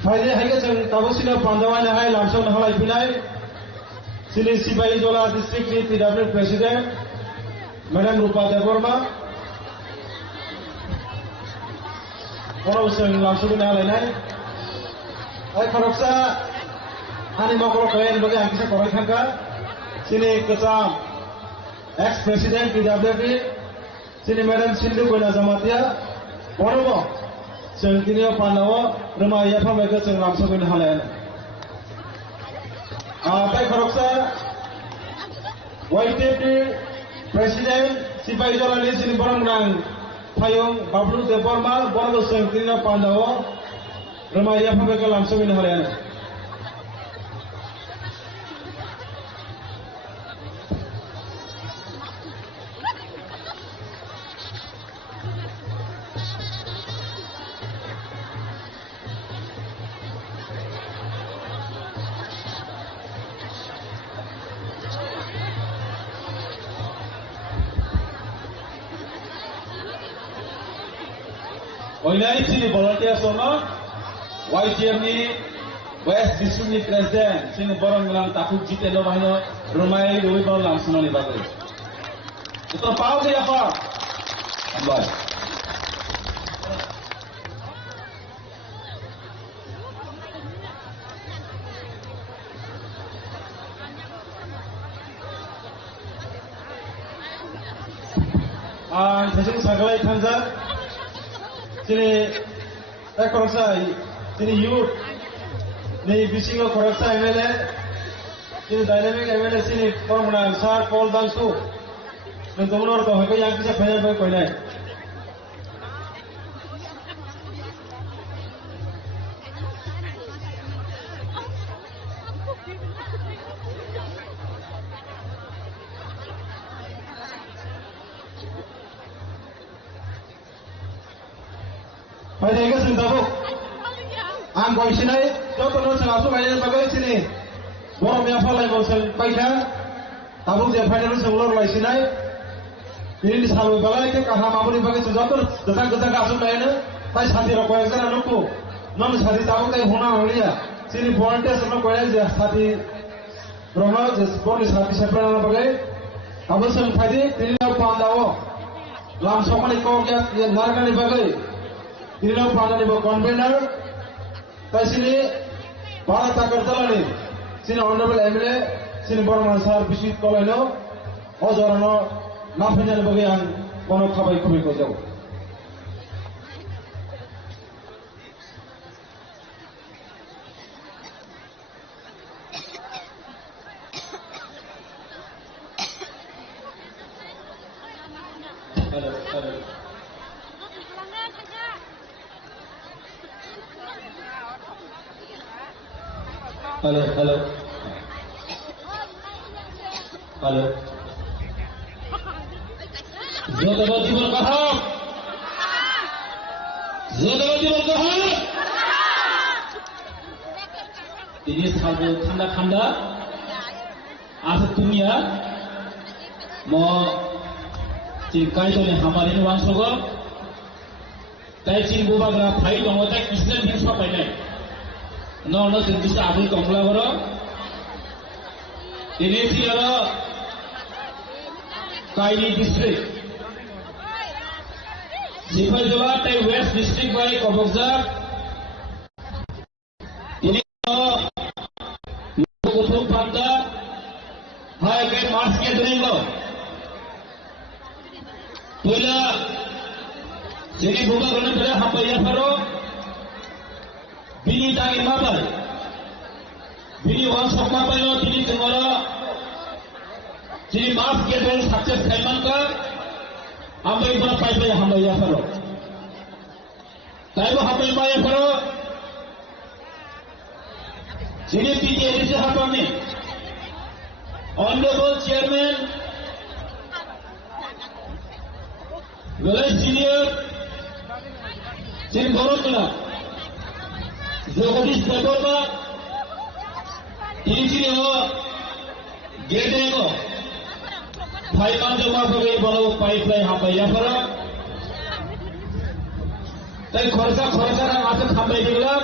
Faide haike jeng tabusina pandawai na hai lamsong na halai pinai. Sini Sipai Jola District ni PW President Madam Rupa Deborma. Orang usung langsung na halai nai. Ai kharoksa ani makro kayan bagi angkisa korai khangka. Sini Kecam ex President PWP. Sini Madam Sindhu Koina Jamatia. Bonobo. Sengkini Pandawa Rumah Yafa mereka seng langsung na halai. Apa korupsi? YTP Presiden Sipai Jola ni sini barang nang payung Bablu Deborma baru sengkina Pandawa Rumah Yafa mereka langsung na halai. Oinai sini volunteer sono YTM ni West District ni President sini borong bilang takut jite lo bahino rumai doi bang langsung ni bagai. Itu pau dia apa? Ambai. Sesung sagalai tanzar. Sini korupsi, sini youth, ni bisingo korupsi MLA, sini dynamic MLA sini orang sar Paul Bangsu, dan gubernur tu apa yang kita bayar bayar kau ni. Pada ini sendiri, angkau sini, jauh terus langsung aja bagai sini. Borong yang falai bosan paida, tabung yang falai bosan ulur lagi sini. Ini selalu balai ke kaham abu ni bagai jauh terus datang langsung aja. Pai sahati rokok yang sana nuku, non sahati tabung kayak huna orang sini volunteer semua kau aja sahati Roma, jadi sahati siapa nama bagai. Tabung sen faidi, ini Pandawa, langsung ni kau yang narkan ni bagai. Ini Pandani bo convener, tapi sini Bharat Agartala ni, sini honorable MLA, sini Borong Ansar Biswit Koleno, Ojorano, Nafinya ni bagian kono kabai kubi ko jauh. Halo. Zodawati berkaham. Ini sahaja tanda-tanda. Asal dunia mau cikai tu ni hamarin orang sogo. Tapi cing buat berapa hari orang tak kisah ni siapa ini. Nona sendiri Abdul Kamla bro. Ini sih ada Kaini District. Sipai Jola tai West District by Kobokza. Ini Kutum Panda. Hai ke Mars ke dulu. Pula jadi bukan kerana pada apa yang baru. Bini tangi mabal, bini orang sok mabal lo, bini tengora, jadi maaf kita sukses kaiman ka, hambai berapa itu hambai ya karo, tapi hambai apa ya karo, jadi PTA itu apa ni, Honorable Chairman, Village Senior, jadi Borong Kela. Jogadish Deborma, ini sini गेटे को भाई मान जमा करे बोलो pipeline हाँ भैया करो तई खर्चा ना आते खांबे दिला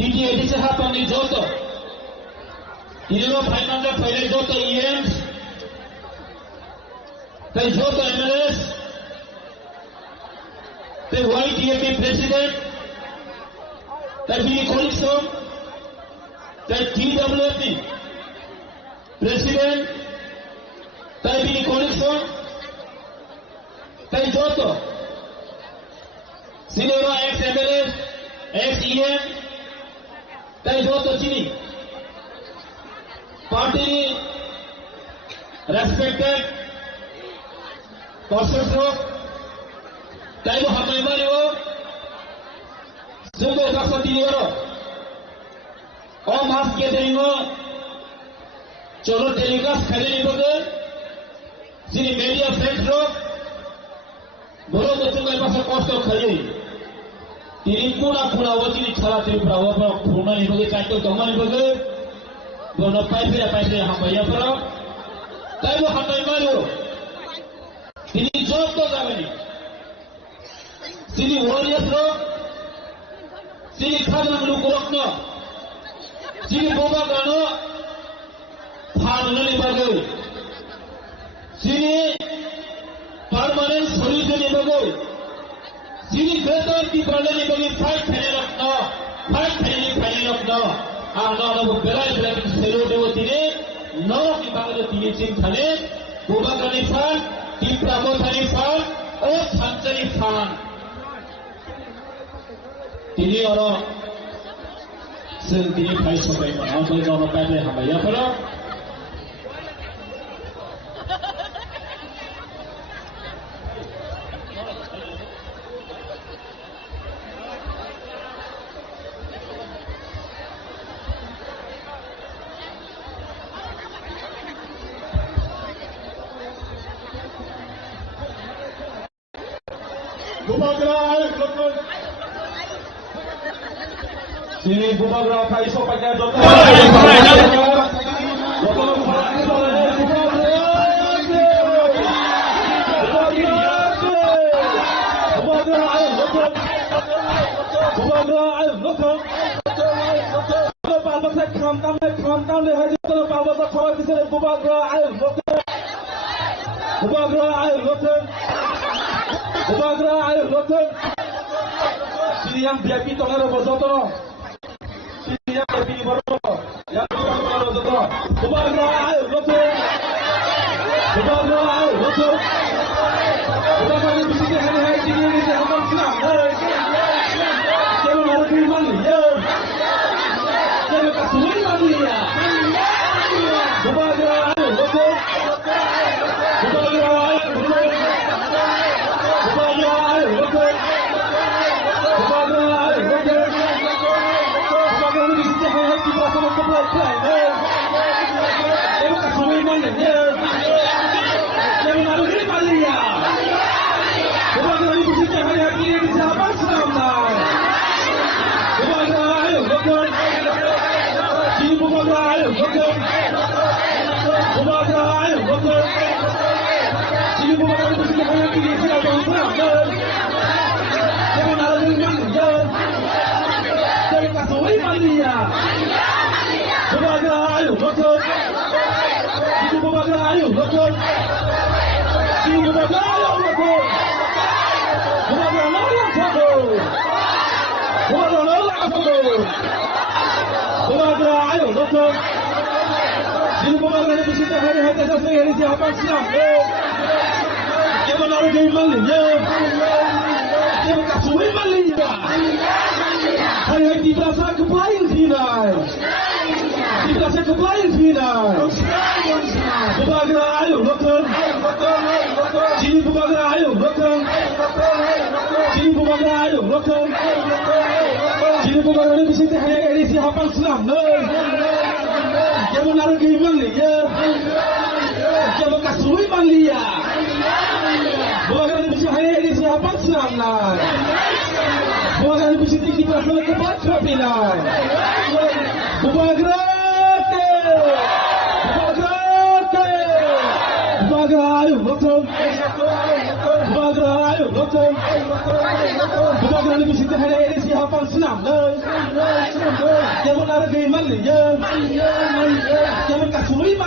TDADC hapani joto Irimo Finance Finance joto EMs Tai joto MLS Tai YTAP President Tai Bini Coalition Tai TWP President Tai Bini Coalition Tai joto Sinema ex-MLS ex-EM Tai joto sini party respected persons Tai bo hamai mari ho sungguh kaksa tini oro maaf ke deringo cholo telecast khali ni boge sini media friends ro bolo to tungai basa kosto khali tini pura wati khala tini prawa pra phuna ni boge kaito gamani boge bono pai hamaya pra Tai bo hamai mari ho tini job to jabeni sini warriors ro sini khadam lu korokno sini boba gano pharnani bago sini permanent solution ni bago sini better ki pralani bago fight khane rakno ana no belai ki selo dewo tine no ki bago tine sin khane boba gani fan ki pramo thani fan o sanchani fan tini oro sendiri kai sampai mana berjono pada hamaya pula sini bubagra kai so pakai dokter sini yang VIP tongaro bosoto yang lebih baru, yang baru betul. Bubagra ayo betul. Bubagra ni bisik hari ini hamam senang. Jangan malu di mana ya. Jangan kasih mana ya. Bubagra ayo betul. pang senam le. Jangan ada gay man le. Jangan kasih man.